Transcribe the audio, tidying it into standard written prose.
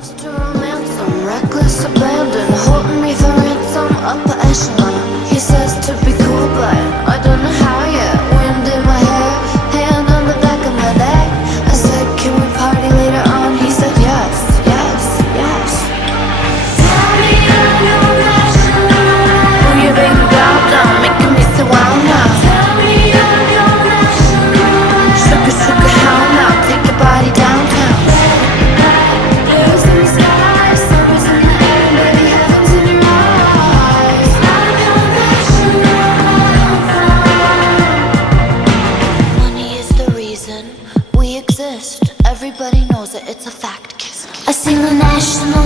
To romance, I'm reckless, abandoned, holding me for ransom, upper echelon. He says to be cool, but I don't know how yet. Wind in my hair, hand on the back of my neck. I said, can we party later on? He said, yes, yes, yes. Tell me you're no national. Who you baby down, down, making me so wild now. Tell me you're no national. Sugar, sugar, how now? Take your body downtown. Blues in the sky, summer's in the air, baby, heaven's in your eyes. I'm your national. Money is the reason we exist. Everybody knows it, it's a fact. Kiss, kiss. I sing the national